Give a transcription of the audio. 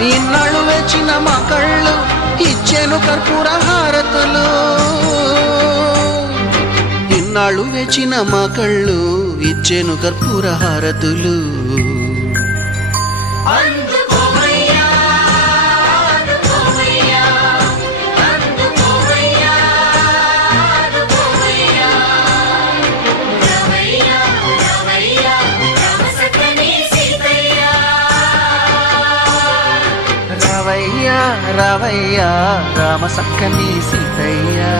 ఇన్నాళ్ళు వేచిన మా కళ్ళు ఇచ్చెను కర్పూర హారతులు. ఇన్నాళ్ళు వేచిన మా కళ్ళు ఇచ్చెను కర్పూర హారతులు. రావయ్యా రావయ్యా రామ సక్కని సీతయ్యా.